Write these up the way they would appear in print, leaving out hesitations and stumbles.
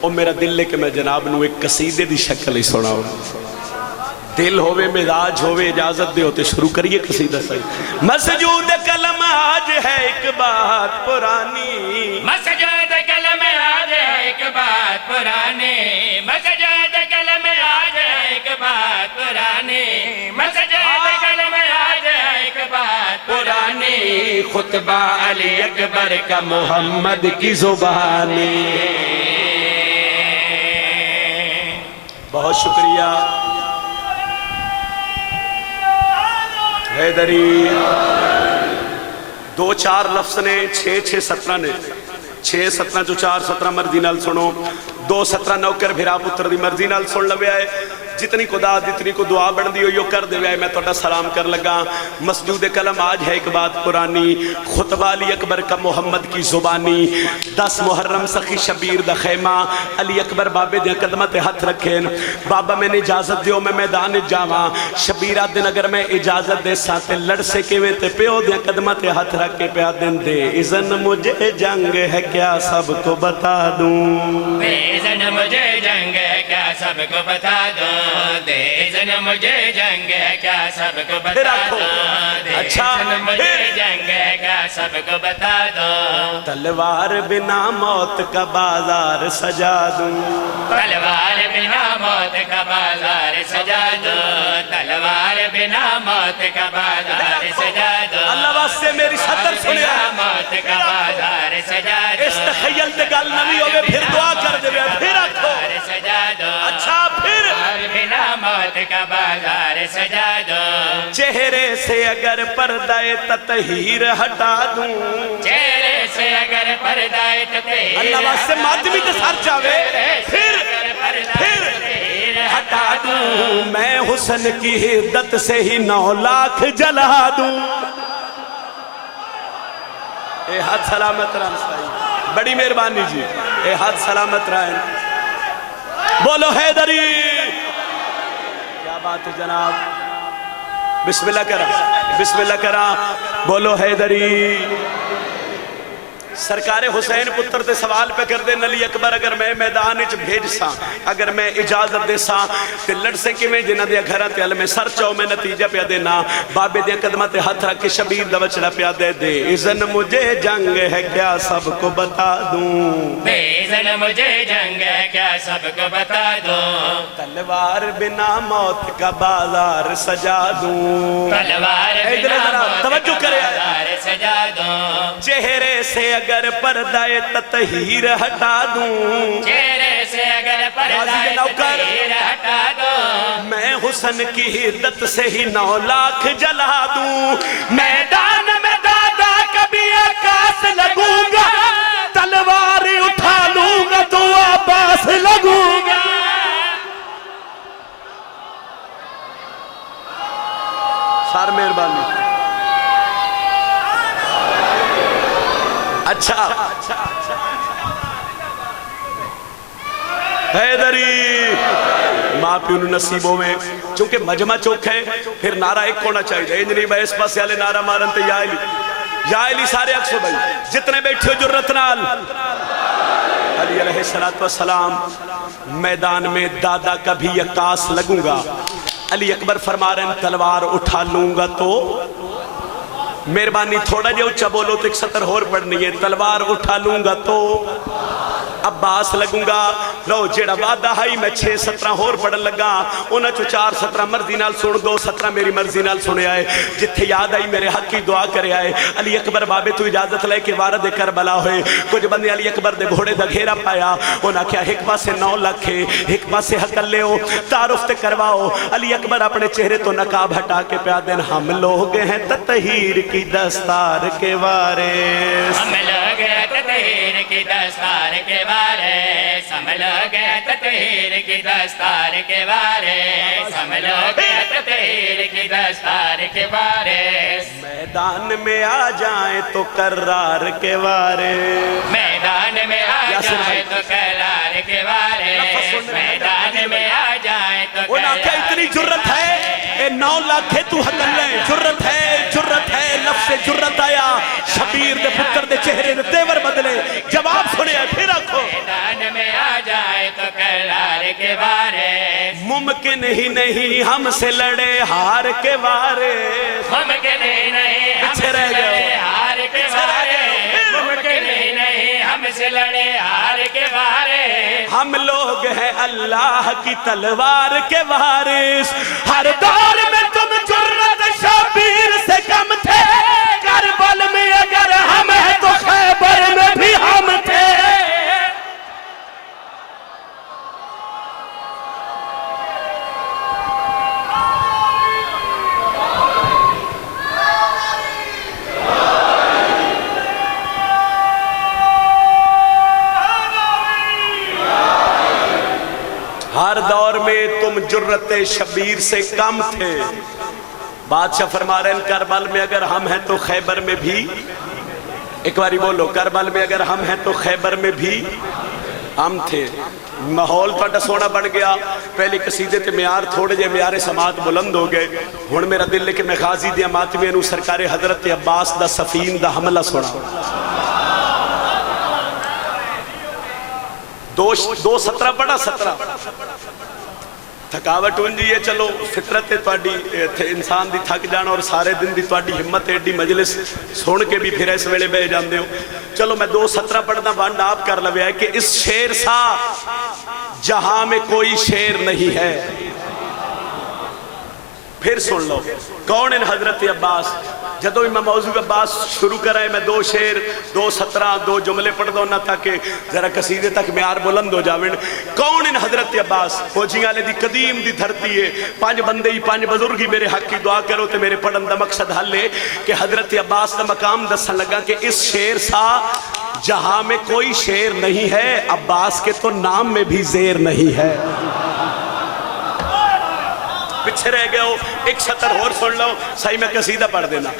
اور میرا دل لے کہ میں جناب نو ایک قصیدے دی شکل ہی سناؤں، دل ہوئے مزاج ہوئے اجازت دے ہوتے شروع کریے قصیدہ صحیح۔ مسجود کلم آج ہے ایک بات پرانی، مسجود کلم آج ہے ایک بات پرانی، مسجود کلم آج ہے ایک بات پرانی، مسجود کلم آج ہے ایک بات پرانی، خطبہ علی اکبر کا محمد کی زبانی۔ بہت شکریہ حیدری۔ 2 4 لفظ نے 6 6 17 نے 6 17 جو 4 17 مرضی نال سنو، 2 17 نوکر بھیرا پتر دی مرضی نال سن لوے آئے، جتنی کو داد جتنی کو دعا بن دی ہوئی کر دے آئے۔ میں توڑا سلام کر لگا۔ مسجود کلم آج ہے ایک بات پرانی، خطبہ علی اکبر کا محمد کی زبانی، 10 محرم سخی شبیر دا خیمہ، علی اکبر بابے دیا قدمت ہاتھ رکھیں، بابا میں نے اجازت دیو میں میدان جاواں، شبیرہ دن اگر میں اجازت دے ساتھ لڑ سے کیویں تے پیو دیا قدمت ہاتھ رکھ کے پیا دن دے اذن مجھے جنگ ہے کیا سب کو بتا دوں، دے اذن مجھے جنگ ہے کیا سب کو بتا دوں، دے اذن مجھے جنگ ہے کیا سب کو بتا دوں، دے اذن مجھے جنگ ہے کیا سب کو بتا دوں، تلوار بنا موت کا بازار سجا دوں، تلوار بنا موت کا بازار سجا دوں، تلوار بنا موت کا بازار سجا دوں، اللہ واسطے میری صدر سنیا موت کا بازار سجا دوں، اس تخیل تے گل نبی ہوئے پھر دعا کر دے پھر آکھو سجا دو، اچھا پھر بنا موت کا بازار سجا دو، چہرے سے اگر پردہ تطہیر ہٹا دوں، چہرے سے اگر پردہ تطہیر اللہ واسطے مادمی تے سر جاوے پھر ہٹا دوں، میں حسن کی حدت سے ہی 9 لاکھ جلا دوں۔ اے ہاتھ سلامت رہن سائی، بڑی مہربانی جی، اے ہاتھ سلامت رہن، بولو حیدری، کیا بات ہے جناب، بسم اللہ کرا بسم اللہ کرا، بولو حیدری۔ سرکار حسین پتر تے سوال پہ کر دے علی اکبر اگر میں میدان اچ بھیج سا، اگر میں اجازت دے سا تے لڑ سے کیویں جنہ دے گھراں تے علم سر چاؤ میں نتیجہ پیا دینا، بابے دے قدماں تے ہاتھ رکھ کے شبیر دا وچڑا پیا دے دے اذن مجھے جنگ ہے کیا سب کو بتا دوں، دے اذن مجھے جنگ ہے کیا سب کو بتا دوں، تلوار بنا موت کا بازار سجا دوں، تلوار بنا موت کا بازار سجا دوں، چہرے سے اگر پردہ تطہیر ہٹا دوں، چہرے سے اگر پردہ تطہیر ہٹا دوں، میں حسن کی حدت سے ہی 9 لاکھ جلا دوں، میدان میں دادا کبھی عکاس لگوں گا، تلوار اٹھا لوں گا تو عباس لگوں گا۔ سار مہربانی، اچھا حیدری ماں پیو نصیبوں میں چونکہ مجمع چوک ہے پھر نعرہ ایک ہونا چاہیے، انجنی بھائی اس پاس والے نعرہ مارن تے یا علی سارے اکسو بھائی جتنے بیٹھے ہو جرت نال، علی علیہ السلام میدان میں دادا کا بھی عکاس لگوں گا، علی اکبر فرما رہے ہیں تلوار اٹھا لوں گا تو مہربانی تھوڑا جے اچھا بولو تو ایک سطر اور پڑھنی ہے، تلوار اٹھا لوں گا تو عباس لگوں گا، لو جیڑا وعدہ ہائی میں 6 17 اور پڑھن لگا، انہاں چو 4 17 مرضی نال سن، 2 17 میری مرضی نال سنے آئے، جتھے یاد آئی میرے حق کی دعا کرے آئے، علی اکبر بابے تو اجازت لے کے وارد کربلا ہوئے، کچھ بندے علی اکبر دے گھوڑے دا گھیرا پایا، انہاں کیا ایک پاسے 9 لاکھ ہے، ایک پاسے حقل لے ہو، تعارف تے کرواؤ، علی اکبر اپنے چہرے تو نقاب ہٹا کے پیا دین، ہم لوگ ہیں تطہیر کی دستار کے وارث، ہم لوگ ہیں تطہیر کی دستار کے وارث، ہم لوگ ہیں تطہیر کی دستار کے وارث، ہم لوگ ہیں تطہیر کی دستار کے وارث، میدان میں آ جائیں تو کرار کے وارث، میدان میں آ جائیں تو کرار کے وارث، میدان میں آ جائیں تو کرار کے وارث، انہاں کیا اتنی جرت ہے، اے 9 لاکھ ہے تو حقل لیں، جرت ہے لفظ سے جرت آیا شبیر دے پتر دے چہرے دے تیور بدلے جواب سنے پھر آکھو میدان میں آ جائے تو کرار کے وارث ممکن ہی نہیں ہم سے لڑے ہار کے وارث ممکن ہی نہیں ہم سے لڑے ہار کے وارث ممکن ہی نہیں ہم سے لڑے ہار کے وارث ہم لوگ ہیں اللہ کی تلوار کے وارث ہر دور میں تم جرت شبیر سے کم تھے کربل میں اگر ہم ہیں تو خیبر میں بھی ہم تھے ہر دور میں تم جرت شبیر سے کم تھے بادشاہ فرما رہے ہیں کربل میں اگر ہم ہیں تو خیبر میں بھی ایک باری بولو کربل میں اگر ہم ہیں تو خیبر میں بھی ہم تھے ماحول تھوڑا سونا بن گیا پہلی قصیدے تے معیار تھوڑے جے معیار سماعت بلند ہو گئے ہن میرا دل لے کہ میں غازی دیا ماتمیاں نو سرکار حضرت عباس دا سفین دا حملہ سونا دو 17 پڑھا 17 تھکاوٹ ہونجی ہے چلو فطرت انسان دی تھک جانا اور سارے دن دی تواڈی ہمت ایڈی مجلس سن کے بھی پھر اس ویلے بہ جاندے ہو چلو میں 2 17 پڑھنا بانڈ آپ کر لویا ہے کہ اس شیر سا جہاں میں کوئی شیر نہیں ہے پھر سن لو کون ان حضرت عباس جدو میں موضوع عباس شروع کرائے میں 2 شیر 2 17 2 جملے پڑھ دو نہ تاکہ ذرا قصیدے تک معیار بلند ہو جاویں کون ان حضرت عباس فوجیاں والے دی قدیم دی دھرتی ہے 5 بندے ہی 5 بزرگی میرے حق کی دعا کرو تے میرے پڑھن دا مقصد حل ہے کہ حضرت عباس دا مقام دسن لگا کہ اس شیر سا جہاں میں کوئی شیر نہیں ہے عباس کے تو نام میں بھی زیر نہیں ہے پچھے رہ گئے ہو ایک سطر اور سن لو صحیح میں قصیدہ پڑھ دینا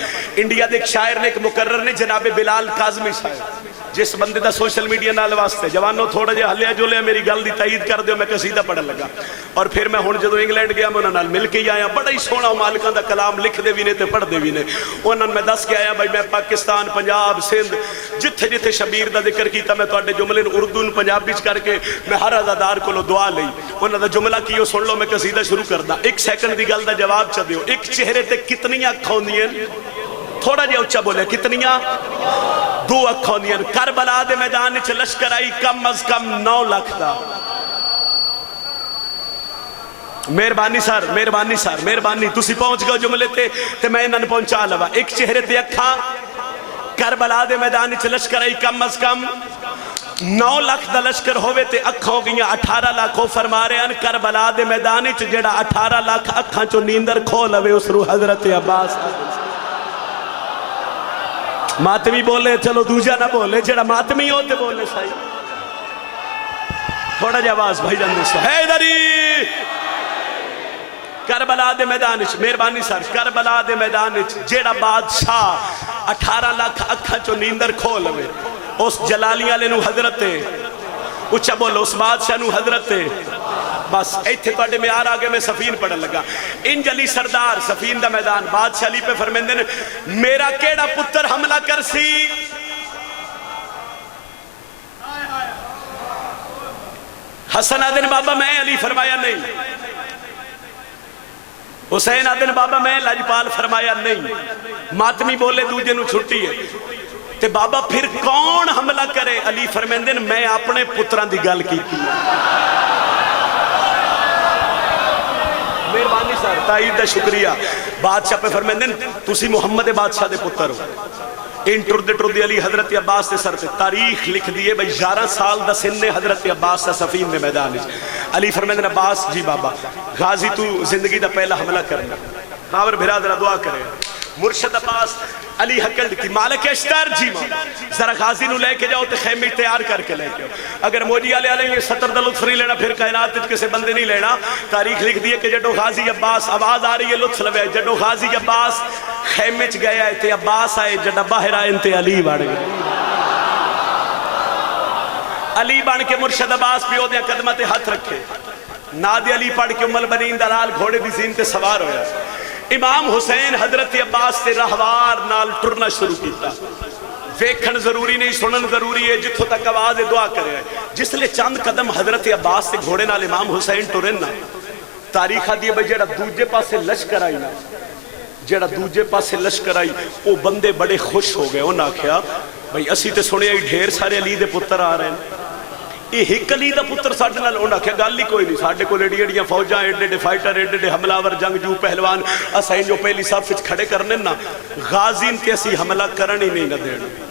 انڈیا دے ایک شاعر نے ایک مقرر نے جناب بلال کاظمی شاعر جس بندے دا سوشل میڈیا نال واسطے جوانوں تھوڑا جے ہلیا جولیا میری گل دی تائید کر دیو میں قصیدہ پڑھن لگا اور پھر میں ہن جدوں انگلینڈ گیا میں انہاں نال مل کے ہی آیا بڑا ہی سونا مالکاں دا کلام لکھ دے وی نے تے پڑھ دے وی نے انہاں میں دس کے آیا بھائی میں پاکستان پنجاب سندھ جتھے جتھے شبیر دا ذکر کیتا میں تواڈے جملے نوں اردو نوں پنجابی وچ کر کے میں ہر عزادار کولوں دعا لئی انہاں دا جملہ کیو سن لو میں قصیدہ شروع کردا 1 سیکنڈ دی گل دا جواب چ دیو ایک چہرے تے کتنی اکھاں ہوندیاں تھوڑا جہا اچھا بولے کتنیاں 2 اکھاں ہوندیاں کربلا دے میدان وچ لشکر آئی کم از کم 9 لاکھ دا مہربانی سر مہربانی تسی پہنچ گئے جملے تے میں انہاں نوں پہنچا لوا ایک چہرے تے اکھاں کربلا دے میدان وچ لشکر آئی کم از کم 9 لاکھ دا لشکر ہوئے تے اکھاں ہو گئیاں 18 لاکھ ہو فرما رہے ہیں کربلا دے میدان وچ جڑا 18 لاکھ اکھاں چوں نیندر کھو لوے اس روح حضرت عباس ماتمی بولے چلو دوجا نہ بولے جڑا ماتمی ہوتے بولے صحیح تھوڑا جا آواز بھائی جان دوستو حیدری کربلا دے میدان وچ مہربانی سر کربلا دے میدان وچ جڑا بادشاہ 18 لاکھ اکھاں چوں نیندر کھو لوے اس جلالی والے نو حضرت اچھا بولو اس بادشاہ نو حضرت بس ایتھے تواڈے معیار آگے میں سفین پڑھن لگا انج علی سردار سفین دا میدان بادشاہ علی پہ فرمیندے نے میرا کیڑا پتر حملہ کرسی حسن آدن بابا میں علی فرمایا نہیں حسین آدن بابا میں لاجپال فرمایا نہیں ماتمی بولے دوجے نو چھٹی ہے تے بابا پھر کون حملہ کرے علی فرمیندے نے میں اپنے پتران دی گل کی مہربانی سر تائید دا شکریہ بادشاہ پہ فرمیندے تسی محمد بادشاہ دے پتر ہو ان ٹردے علی حضرت عباس دے سر سے تاریخ لکھ دیئے بھئی 11 سال دا سن حضرت عباس دا سفین دے میدان علی فرمیندے عباس جی بابا غازی تو زندگی دا پہلا حملہ کرنا خاور بھرادرہ دعا کرے مرشد عباس علی حقل کی مالک اشتر جی مولا ذرا غازی نو لے کے جاؤ تے خیمے تیار کر کے لے کے اگر موجی آلے آلے یہ سطر دا لطف نہیں لینا پھر کائنات کسے بندے نہیں لینا تاریخ لکھ دیئے کہ جڈو غازی عباس آواز آ رہی ہے لطف لوے جڈو غازی عباس خیمے چ گیا ہے تے عباس آئے جڈا باہر آئے تے علی بڑھ گئے علی بن کے مرشد عباس پیو دیا قدمت ہاتھ رکھے ناد علی پڑھ کے ام البنین دلال گھوڑے دی زین تے سوار ہویا امام حسین حضرت عباس سے راہوار نال ٹرنا شروع کیتا ویکھن ضروری نہیں سنن ضروری ہے جتھوں تک آواز دعا کرے جس لئے چند قدم حضرت عباس سے گھوڑے نال امام حسین ٹرن نا تاریخ آدھی ہے جیڑا دوجے پاسے لشکر آئی نا جیڑا دوجے پاسے لشکر آئی وہ بندے بڑے خوش ہو گئے انہاں کیا بھئی اسی تے سنے آئی ڈھیر سارے علی دے پتر آ رہے ہیں یہ ہک علی دا پتر ساڑھے نال انہاں کیا گالی کوئی نہیں ساڑھے کو لیڈی ایڈیاں فوجاں ایڈے ڈے فائٹر ایڈے ڈے حملہ جنگجو پہلوان اسائیں جو پہلی صاف وچ کھڑے کرنے نا غازین تے اسی حملہ کرن ہی نہیں نہ دینا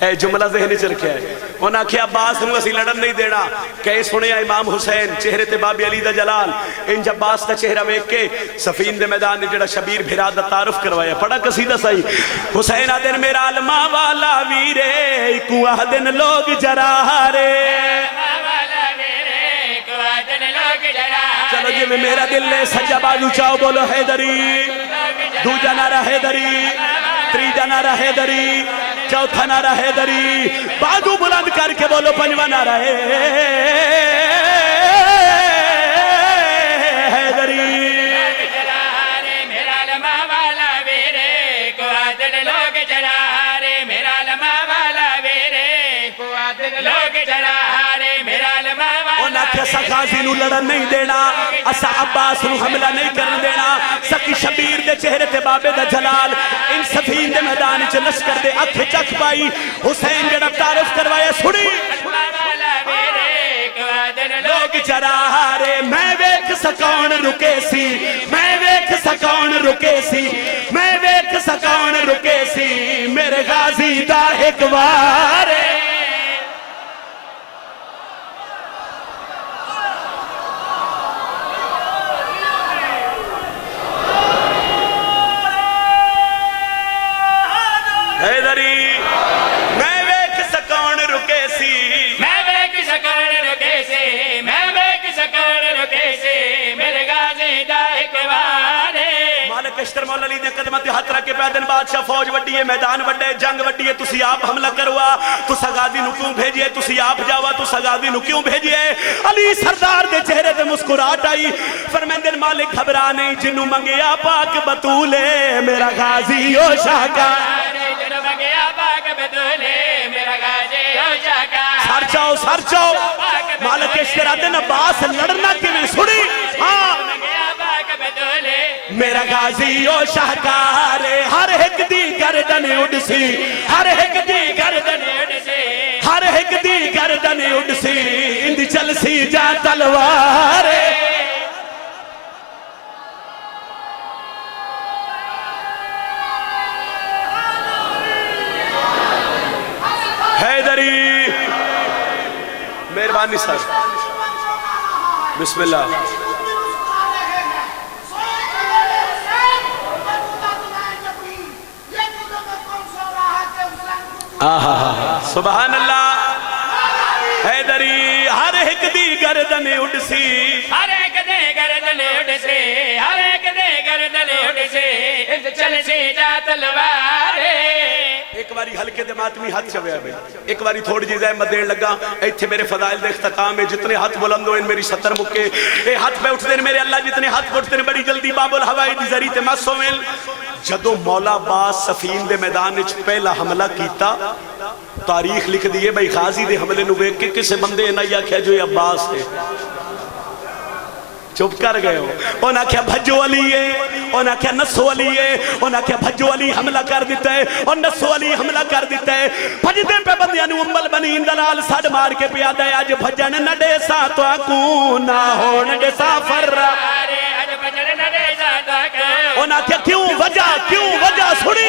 اے جملہ ذہنی چل کے ہے انہاں کیا عباس نو اسی لڑن نہیں دینا کہیں سنے امام حسین چہرے تے بابی علی دا جلال انج عباس دا چہرہ ویک کے سفین دے میدان نے جڑا شبیر بھرا دا تعارف کروایا پڑھا قصیدہ صحیح حسین آدن میرا علمہ والا ویرے کو آدن لوگ جرارے چلو جی میں میرا دل لے سجا بازو چاہو بولو حیدری دو جنارہ حیدری تری جنارہ حیدری چوتھا نعرہ حیدری بازو بلند کر کے بولو پنجواں نعرہ حیدری میرا علمہ والا ویرے کو عادل لوگ جرارے میرا علمہ والا ویرے کو عادل لوگ جرارے میرا علمہ والا انہاں کیا سکازی نو لڑن نہیں دینا اسا عباس نو حملہ نہیں کرن دینا سکی شبیر دے چہرے تے بابے دا جلال ان سفین دے میدان چ لشکر دے اکھ چکھ پائی حسین جڑا تعارف کروایا سنی لوگ چرارے میں ویکھ سکون رکے سی میں ویکھ سکون رکے سی میں ویکھ سکون رکے سی میرے غازی دا ایک وارے حیدری میں ویکھ سکون رکے سی میں ویکھ سکون رکے سی میں ویکھ سکون رکے سی میرے غازی دا ایک وارے مالک اشتر مولا علی دے قدمت ہاتھ رکھے پیدن بادشاہ فوج وڈی ہے میدان وڈے جنگ وڈی ہے تسی آپ حملہ کروا تو سگادی نو کیوں بھیجئے تسی آپ جاوا تو سگادی نو کیوں بھیجئے علی سردار دے چہرے دے مسکرات آئی فرمیندن مالک گھبرا نہیں جنو منگیا پاک بطولے میرا غازی او شاہکار سر چاؤ مالک اشترادن عباس لڑنا کی میں سنی میرا غازی او شاہکار ہر ایک دی گردن اڑ سی ہر ایک دی گردن اڑ سی ہر ایک دی گردن اڑ سی اندی چل سی جا تلوار حیدری مہربانی سر بسم اللہ سبحان اللہ حیدری ہر ایک دی گردن اڑ سی ہر ایک دے گردن اڑ سی ہر ایک دے گردن اڑ سی چل سی جا تلوارے ایک باری ہلکے دے ماتمی ہاتھ چویا بھئی ایک باری تھوڑی جی زہمت دین لگا ایتھے میرے فضائل دے اختتام ہے جتنے ہاتھ بلند ہوئے میری 70 مکے اے ہاتھ پہ اٹھتے ہیں میرے اللہ جتنے ہاتھ پہ اٹھتے ہیں بڑی جلدی باب الہوائی دی ذریع تے ماسو مل جدو مولا عباس سفین دے میدان وچ پہلا حملہ کیتا تاریخ لکھ دیئے بھئی غازی دے حملے نو ویکھ کے کسے بندے نہ یا کیا جو یہ عباس ہے چپ کر گئے ہو انہاں کیا بھجو علی ہے انہاں کیا نسو علی ہے انہاں کیا بھجو علی حملہ کر دیتا ہے اور نسو علی حملہ کر دیتا ہے بھجدیں پہ بندیاں نو امبل بنی اندلال ساڑھ مار کے پیادہ ہے آج بھجن نڈے سا تو آکوں نہ ہو نڈے سا فرہ انہاں کیا کیوں وجہ سنی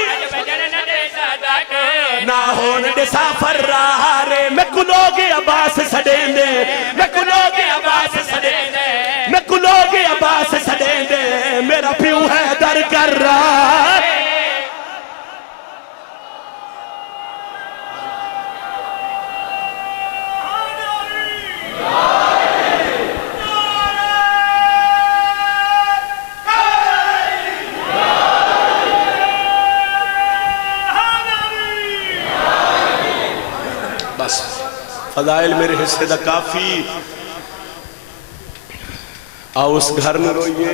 نہ ہو نڈے سا فرہ رے میں کلوگ عباس سڑیں دے میں کلوگ عباس سڑیں دے میں کلوگ عباس سڑیں دے میرا پیو ہے در کر رہا بس فضائل میرے حصے دا کافی آؤ اس گھر میں روئیے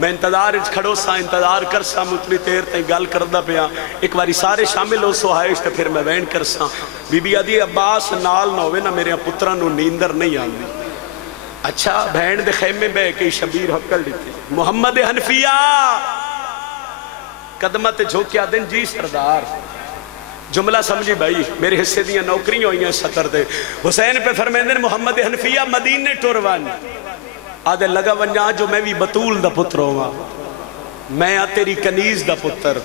میں انتظار کھڑو سا انتظار کر سا اتنی دیر تک گل کردا پیا ایک باری سارے شامل ہو سہائش تے پھر میں وین کر سا بی بی آدھی عباس نال نہ ہوئے نا میرے پتراں نو نیندر نہیں آندی اچھا بہن دے خیمے بے کے شبیر حکل دیتی محمد حنفیہ قدمت جھوکیا دن جی سردار جملہ سمجھی بھائی میرے حصے دیاں نوکریاں ہوئی ہیں سطر دے حسین پہ فرمیندن محمد حنفیہ مدینے ٹوروان آدھے لگا ونجا جو میں بھی بطول دا پتر ہوا میں تیری کنیز دا پتر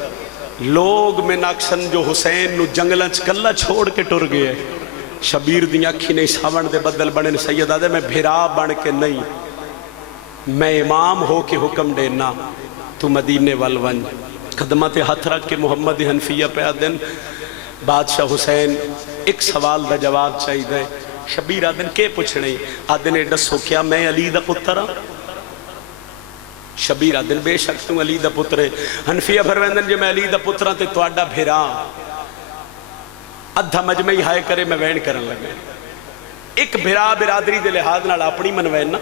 لوگ میں ناکسن جو حسین نو جنگلنچ کلا چھوڑ کے ٹر گئے شبیر دیاں کھی نہیں ساون دے بدل بڑھن سید آدھے میں بھیرا بڑھ کے نہیں میں امام ہو کے حکم دینا تو مدینے والون قدمت ہاتھ رکھ کے محمد حنفیہ پہ آدھن بادشاہ حسین ایک سوال دا جواب چاہی دے شبیر آدھن کے پوچھنے آدھن ڈسو کیا میں علی دا پتر ہاں شبیر آدھن بے شک تم علی دا پتر ہے حنفیہ فرمیندن جو میں علی دا پتر ہاں تے تو آڈا بھیرا ادھا مجمعی ہائے کرے میں وین کرن لگے ایک بھیرا برادری دے لحاظ نال اپنی منوینا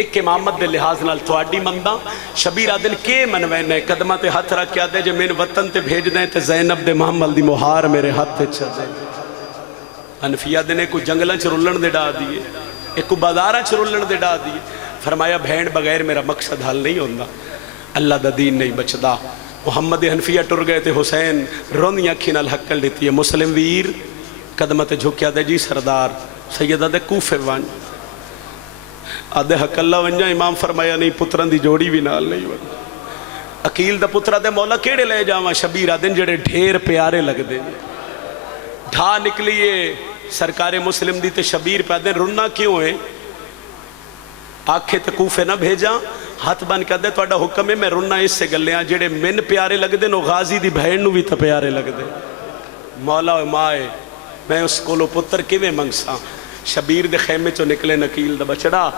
ایک امامت دے لحاظ نال تواڈی مندا شبیر آدن کے منوین ہے قدمہ تے ہاتھ رکھ کے آدھے جو میں وطن تے بھیج دیں تے زینب دے محمل دی مہار میرے ہاتھ تے چھڑ دیں حنفیہ دے نے کو جنگلہ چرولن دے ڈا دیئے ایک کو بازارہ چرولن دے ڈا دیئے فرمایا بھینڈ بغیر میرا مقصد حل نہیں ہوندہ اللہ دا دین نہیں بچدا محمد حنفیہ ٹر گئے تے حسین رونی اکھی نال حقل دیتی ہے مسلم ویر قدمہ تے جھکیا دے جی سردار سیدہ دے کوفے وان آدھے حق اللہ ونجا امام فرمایا نہیں پتران دی جوڑی بھی نال نہیں ون اکیل دا پترہ دے مولا کیڑے لے جاواں شبیر آدھن جڑے ڈھیر پیارے لگ دے ڈھا نکلیے سرکار مسلم دی تے شبیر پہ آدھن رننا کیوں ہے آنکھیں تے کوفے نہ بھیجا ہاتھ بن کے دے تو اڈا حکم ہے میں رننا اس سے گلیاں جڑے من پیارے لگ دے نو غازی دی بہن نو بھی تا پیارے لگ دے مولا و مائے میں اس کولو پتر کیویں منگساں شبیر دے خیمے چو نکلے نکیل دا بچڑا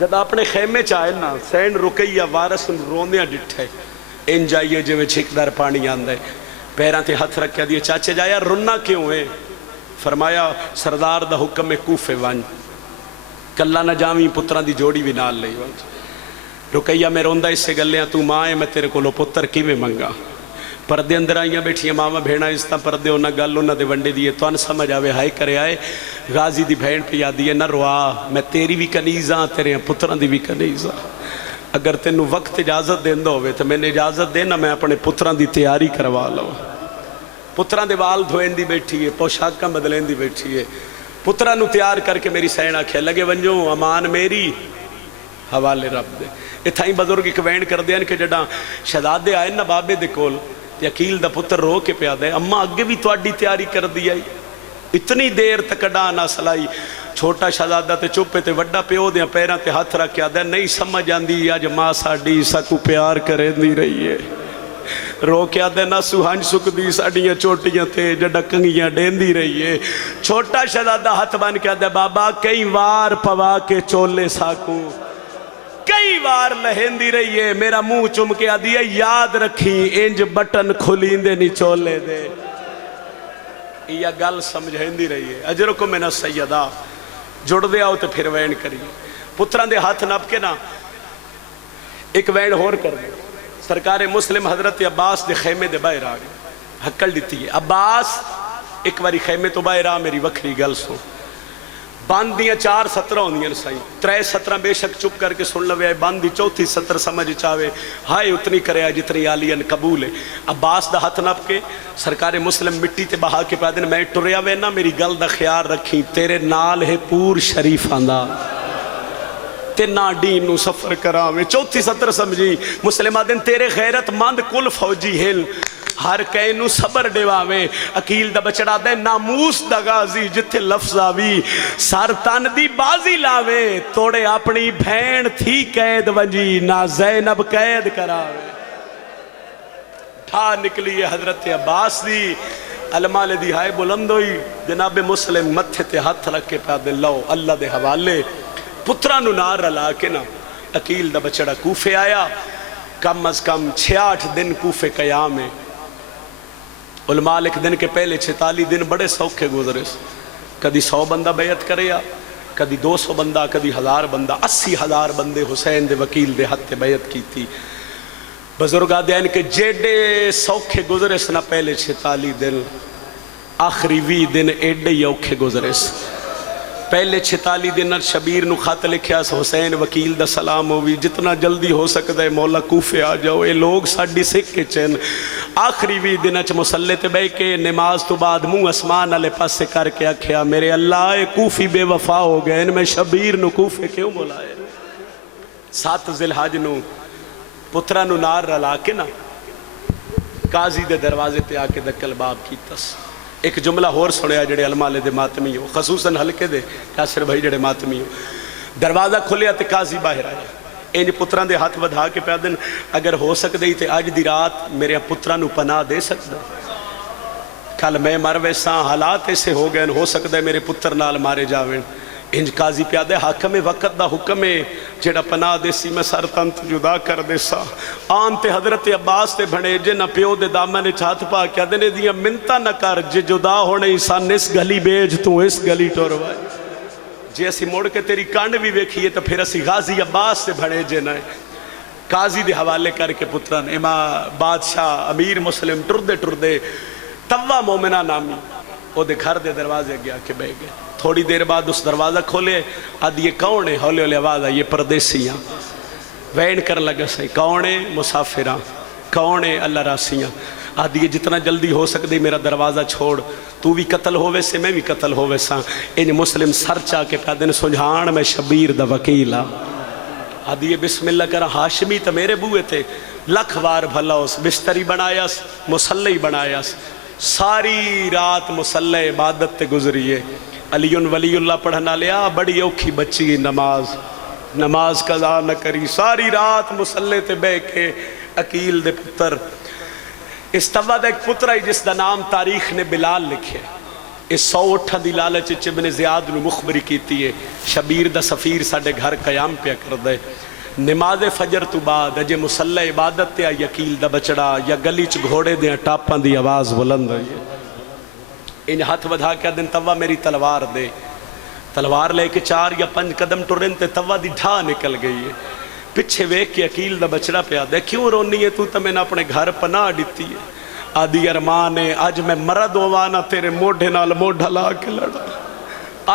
جد اپنے خیمے چاہے نا سین رکیہ وارس روندیاں ڈٹھے ان جائیے جو چھکدار پانی آندے پیران تے ہاتھ رکھ کے دیئے چاچے جایا رننا کیوں ہے فرمایا سردار دا حکم میں کوفے وان کلہ نہ جاویں پتران دی جوڑی بھی نال لئی وان رکیہ میں روندہ اس سے گلیاں تو ماں میں تیرے کو لو پتر کی میں منگا پردے اندر آئیاں بیٹھیاں ماما بھیڑا اس تا پردے ہونا گل ہونا دے ونڈے دیئے تو ان سمجھ آوے ہائے کرے آئے غازی دی بھیڑ پہ یادیے نہ روا میں تیری بھی کنیزاں تیرے پتران دی بھی کنیزاں اگر تینو وقت اجازت دیندہ ہوئے تو میں نے اجازت دینا میں اپنے پتران دی تیاری کروا لوں پتران دے وال دھوئن دی بیٹھی ہے پوشاکاں بدلین دی بیٹھی ہے پتران نو تیار کر کے میری سینہ کھے لگے ونجو امان میری حوالے رب دے اتھائیں بزرگ ایک وین کر دیا کہ جڑا شہزادے آئے نا بابے دے کول یقیل دا پتر رو کے پیادہ ہے اماں اگے بھی تو اڈی تیاری کر دیا اتنی دیر تک اڈا نہ سلائی چھوٹا شہزادہ تے چپے تے وڈا پیو دیا پیران تے ہاتھ رکھ کے آدھا نہیں سمجھ آندی آج ماں ساڑی ساکو پیار کریں دی رہی ہے رو کے آدھے نہ سوہنج سکھ دی ساڑیاں چوٹیاں تے جڑا کنگیاں دین دی رہی ہے چھوٹا شہزادہ ہاتھ بان کے آدھے بابا کئی وار پوا کے چولے ساکو کئی بار لہن دی رہی ہے میرا منہ چم کے آدھی ہے یاد رکھیں انج بٹن کھلین دے نچولے دے یہ گل سمجھیں دی رہی ہے اجرکم من السیدہ جڑ دے آؤ تو پھر وین کری پتران دے ہاتھ نپ کے نا ایک وین ہور کر دے سرکار مسلم حضرت عباس دے خیمے دے باہر آگے حکل دیتی ہے عباس ایک باری خیمے تو باہر آ میری وکری گل سو باندیاں 4 17 ہوندیاں سائیں 3 17 بے شک چپ کر کے سن لوے آئے باندی 4 17 سمجھ چاہوے ہائے اتنی کرے آئے جتنی آلین قبول ہے عباس دا ہاتھ نپ کے سرکار مسلم مٹی تے بہا کے پیدن میں ٹریا وے نا میری گل دا خیال رکھیں تیرے نال ہے پور شریف آندہ تے نا دین نو سفر کراوے 4 17 سمجھی مسلمہ دن تیرے غیرت مند کل فوجی ہل ہر کئی نو صبر ڈیواوے اکیل دا بچڑا دے ناموس دا غازی جتھے لفظ آوی سار تن دی بازی لاوے توڑے اپنی بھین تھی قید ونجی نا زینب قید کراوے تھا نکلی حضرت عباس دی علمال دی ہائے بلند ہوئی جناب مسلم متھے تے ہاتھ رکھ کے پہ دے لو اللہ دے حوالے پترانو نار رلا کے نا اکیل دا بچڑا کوفے آیا کم از کم 6-8 دن کوفے قیام ہے علماء ایک دن کے پہلے 46 دن بڑے سوکھے گزرے کدی 100 بندہ بیعت کریا کدی 200 بندہ کدی 1000 بندہ 80,000 بندے حسین دے وکیل دے ہتھ بیعت کی بزرگ آدھے کہ جیڑے سوکھے گزرے سنا پہلے 46 دن آخری 20 دن ایڈے ہی اوکھے گزرے پہلے 46 دن شبیر نو خط لکھیا حسین وکیل دا سلام ہوئی جتنا جلدی ہو سکتا ہے مولا کوفے آ جاؤ اے لوگ ساڑی سکھ کے چین آخری 20 دن مسلے تے بے کے نماز تو بعد منہ اسمان والے پاسے کر کے آکھیا میرے اللہ اے کوفی بے وفا ہو گئے ان میں شبیر نو کوفے کیوں بلائے 7 ذی الحج نو پترا نو نار رلا کے نا قاضی دے دروازے تے آ کے دکل باب کی تس ایک جملہ ہور سنیا جڑے علماء دے ماتمی ہو خصوصاً ہلکے دے یاسر بھائی جڑے ماتمی ہو دروازہ کھلیا تے قاضی باہر آیا انج پتران دے ہاتھ ودھا کے پیا دن اگر ہو سکتے ہی تے آج دی رات میرے پتران نو پناہ دے سکتا کل میں مر ویسا حالات ایسے ہو گئے ہو سکتا ہے میرے پتر نال مارے جاویں انج قاضی پیا دے حاکم وقت دا حکم ہے جڑا پناہ دے سی میں سر تنت جدا کر دے سا آن تے حضرت عباس تے بھڑے جے نہ پیو دے دامن چاہت پا کیا دینے دیا منتا نہ کر جے جدا ہونے انسان اس گلی بیج تو اس گلی ٹوروائے جے اسی موڑ کے تیری کانڈ بھی ویکھیے تو پھر اسی غازی عباس تے بھڑے جے نہ قاضی دے حوالے کر کے پتران امام بادشاہ امیر مسلم ٹردے توا مومنہ نامی وہ دے گھر دے دروازے گیا کے بے گئے تھوڑی دیر بعد اس دروازہ کھولے آدھ یہ کون ہے ہولے ہولے آواز آئی یہ پردیسیاں وین کر لگا سائی کون ہے مسافران کون ہے اللہ راسیاں آدھ یہ جتنا جلدی ہو سکتے میرا دروازہ چھوڑ تو بھی قتل ہوئے سے میں بھی قتل ہوئے سا ان مسلم سر چاہ کے پہ دن سنجھان میں شبیر دا وکیلا آدھ یہ بسم اللہ کرا ہاشمی تا میرے بوئے تھے لکھ وار بھلا اس بستری بنایا مسلح بنایا ساری رات مسلح عبادت تے گزریے علی ولی اللہ پڑھنا لیا بڑی اوکھی بچی نماز قضا نہ کری ساری رات مسلح تے بے کے عقیل دے پتر استوا دا ایک پتر ہے جس دا نام تاریخ نے بلال لکھے اس 108 دی لالچ ابن زیاد نو مخبری کیتی ہے شبیر دا سفیر ساڑے گھر قیام پہ کر دے نماز فجر تو بعد اجے مسلح عبادت تے یقیل دا بچڑا یا گلی چ گھوڑے دے ٹاپاں دی آواز بلند ہوئی ہے ان ہاتھ ودھا کے دن توا میری تلوار دے تلوار لے کے 4 یا 5 قدم ٹرن تے توا دی ڈھا نکل گئی ہے پچھے ویک کے عقیل دا بچڑا پیا دے کیوں رونی ہے تو میں نے اپنے گھر پناہ دیتی ہے آدھی ارمان ہے آج میں مرد ہوانا تیرے موڑھے نال موڑھا لا کے لڑا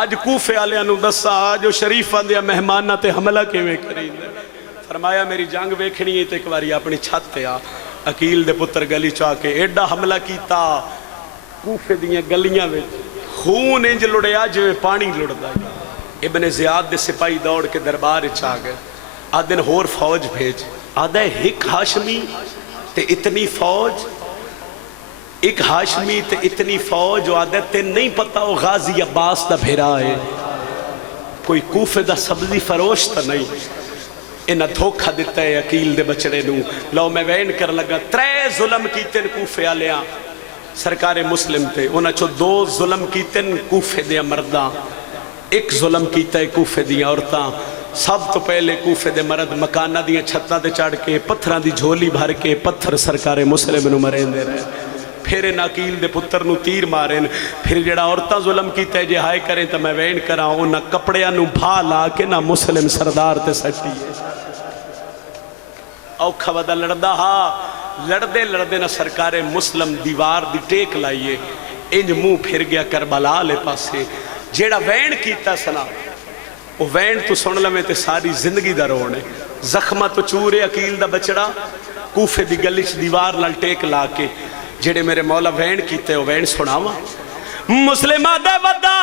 آج کوفے آلے انو دسا آج شریف آندیا مہمانہ تے حملہ کے وے کریں دے فرمایا میری جنگ ویکھنی ہے تے ایک باری اپنی چھت تے آ عقیل دے پتر گلی چاہ کے ایڈا حملہ کیتا کوفے دیاں گلیاں میں خون انج لڑیا جو پانی لڑدا ابن زیاد دے سپاہی دوڑ کے دربار چاہ گئے آدھن ہور فوج بھیج آدھے ایک ہاشمی تے اتنی فوج ایک ہاشمی تے اتنی فوج آدھے تے نہیں پتا وہ غازی عباس دا بھیرا ہے کوئی کوفے دا سبزی فروش تا نہیں انہا دھوکھا دیتا ہے عقیل دے بچڑے نو لو میں وین کر لگا 3 ظلم کیتے ان کوفے آلیاں سرکار مسلم تے انہا چو 2 ظلم کیتے ان کوفے دیا مرداں ایک ظلم کیتا ہے کوفے دیا عورتاں سب تو پہلے کوفے دے مرد مکانہ دیا چھتاں دے چاڑ کے پتھران دی جھولی بھر کے پتھر سرکار مسلم نو مرین دے رہے پھر ان عقیل دے پتر نو تیر مارن پھر جڑا عورتاں ظلم کیتا ہے جے ہائے کریں تو میں وین کراں انہا کپڑیاں نو بھا لا کے نہ مسلم سردار تے سٹی ہے اوکھا ودا لڑدا ہاں لڑدے نہ سرکار مسلم دیوار دی ٹیک لائیے انج منہ پھر گیا کربلا لے پاسے جیڑا وین کیتا سنا وہ وین تو سن لمے تے ساری زندگی دا رونے زخمہ تو چورے عقیل دا بچڑا کوفے دی گلیچ دیوار لال ٹیک لا کے جیڑے میرے مولا وین کیتے وہ وین سناوا مسلمہ دے ودا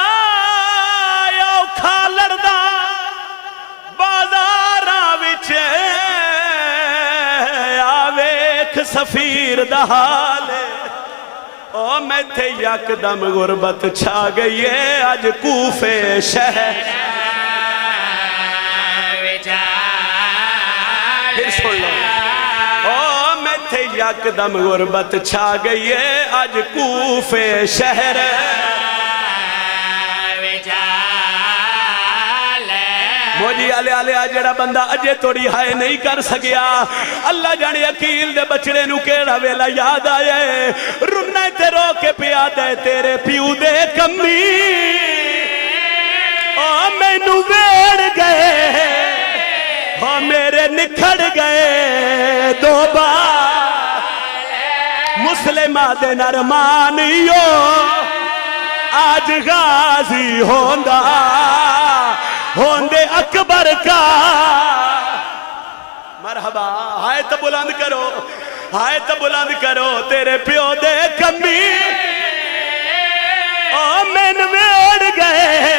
اوکھا لڑدا بازاراں وچ سفیر دا حال او میں تھے یک دم غربت چھا گئی ہے آج کوفے شہر پھر سن لو او میں تھے یک دم غربت چھا گئی ہے آج کوفے شہر موجی آلے آلے آجڑا بندہ اجے توڑی ہائے نہیں کر سکیا اللہ جانے عقیل دے بچڑے نو کیڑا ویلا یاد آئے رنائے تے رو کے پیاد ہے تیرے پیو دے کمی او مینو ویڑ گئے او میرے نکھڑ گئے دو بال مسلمہ دے نرمانیو آج غازی ہوندے اکبر کا مرحبا ہائے تو بلند کرو ہائے تو بلند کرو تیرے پیو دے کمی او مین ویڑ گئے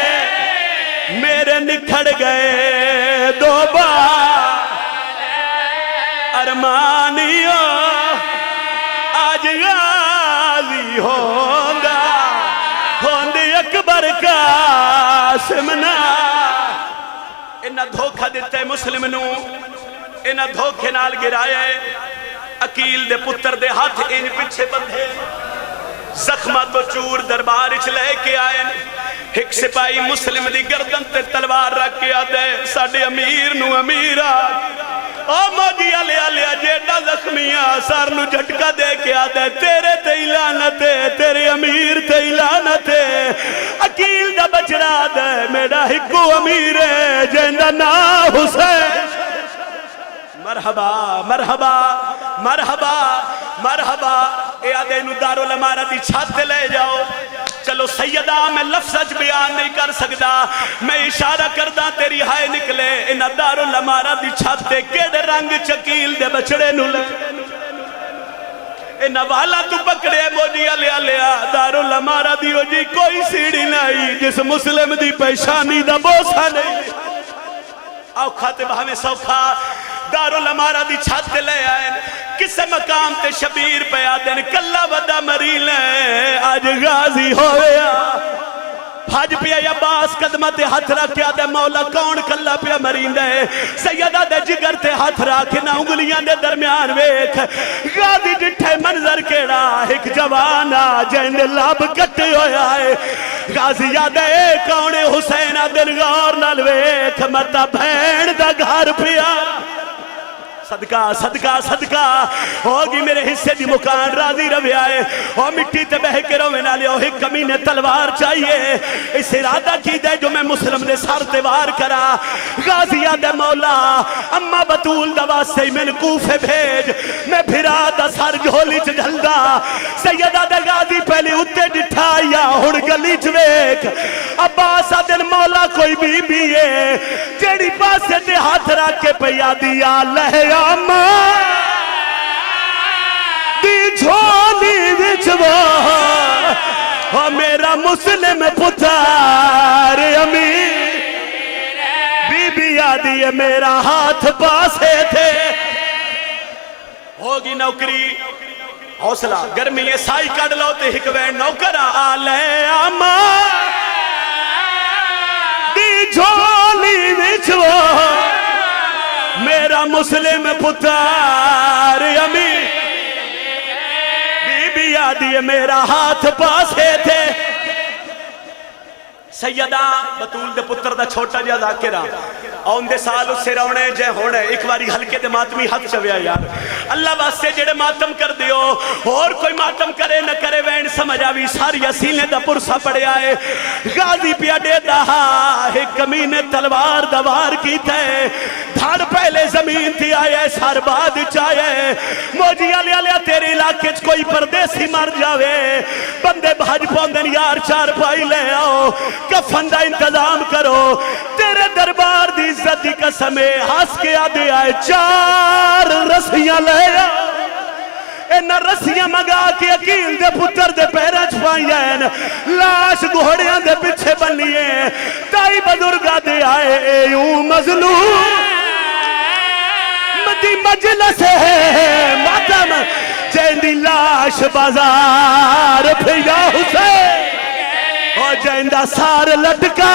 میرے نکھڑ گئے دو بال ارمانیو آج غازی ہوندے اکبر کا سمنا انہا دھوکہ دیتا ہے مسلم نو انہا دھوکے نال گرائے عقیل دے پتر دے ہاتھ ان پچھے بندھے زخمہ تو چور دربار اچھ لے کے آئے ایک سپاہی مسلم دی گردن تے تلوار رکھ کے آدھے ساڑھے امیر نو امیر او موجی آلے آلے جیڑا زخمیاں سار نو جھٹکا دے کے آدھے تیرے تے لعنت ہے تیرے امیر تے لعنت ہے عقیل دا بچڑا دے میرا ہکو امیر ہے جیندہ نا حسین مرحبا مرحبا مرحبا مرحبا اے آدھے انہوں دارالعمارہ دی چھت لے جاؤ چلو سیدہ میں لفظ بیان نہیں کر سکتا میں اشارہ کردہ تیری ہائے نکلے انہا دارالعمارہ دی چھت دے کیڑے رنگ چکیل دے بچڑے نولے انہا والا تو پکڑے موجی آلیا لیا دارالعمارہ دی ہو جی کوئی سیڑھی نہیں جس مسلم دی پیشانی دا بوسا نہیں آؤ کھاتے بہمیں سوکھا دارالعمارہ دی چھت لے آئے کسے مقام تے شبیر پہ آدھیں کلہ ودا مریل ہے آج غازی ہویا بھاج پیا یا باس قدمہ تے ہاتھ رکھیا دے مولا کون کلہ پیا مریل ہے سیدہ دے جگر تے ہاتھ رکھنا انگلیاں دے درمیان ویکھ غازی جٹھے منظر کیڑا ایک جوانا جہن لاب کٹے ہویا ہے غازی یادے کون حسین دل غور نال ویکھ مرتا بھین دا گھر پیا صدقہ صدقہ صدقہ ہوگی میرے حصے دی مکان راضی روی آئے اور مٹی تے بہ کے روے نالے اور ایک کمینے تلوار چاہیے اس ارادہ کی دے جو میں مسلم دے سار تیوار کرا غازی آدھے مولا اما بطول دوا سے میں نے کوفے بھیج میں پھرا دا سار جھولی چجھلدہ سیدہ دے غازی پہلے اتے ڈٹھایا ہڑ گلی چویک عباس آدھے مولا کوئی بی بی ہے جیڑی پاسے تے ہاتھ رکھ کے پیا دیا لہیا دی جھولی وچوا اور میرا مسلم پتر امیر بی بی آدھی میرا ہاتھ پاسے تھے ہوگی نوکری حوصلہ گرمی یہ سائی کڑ لو تے ہکوین نوکرہ آلے آما دی جھولی وچوا میرا مسلم پتر امیر بی بی آدھی میرا ہاتھ پاسے تھے سیدہ بطول دے پتر دا چھوٹا جا ذاکرہ آن دے سال اس سے رونے جے ہونے ایک باری ہلکے دے ماتمی حق چویا یار اللہ واسطے جڑے ماتم کر دیو اور کوئی ماتم کرے نہ کرے وین سمجھ آوی ساری اسیلیں دا پرسا پڑے آئے غازی پیا دے دہا ایک کمینے تلوار دوار کی تے دھاڑ پہلے زمین تھی آئے سار بعد چاہے موجی آلیا لیا تیرے علاقے کوئی پردیسی مر جاوے بندے بھاج پوندن یار چار پائی لے آؤ کفن دا انتظام کرو تیرے دربار دی عزت دی قسمے ہاس کے آدھے آئے چار رسیاں لے آؤ اینا رسیاں مگا کے عقیل دے پتر دے پیرہ چھپائیں لاش گھوڑیاں دے پچھے بنیے تائی بزرگا دے آئے ایوں مظلوم مدی مجلس ہے ماتم جیندی لاش بازار پھیا حسین اور جیندہ سار لٹکا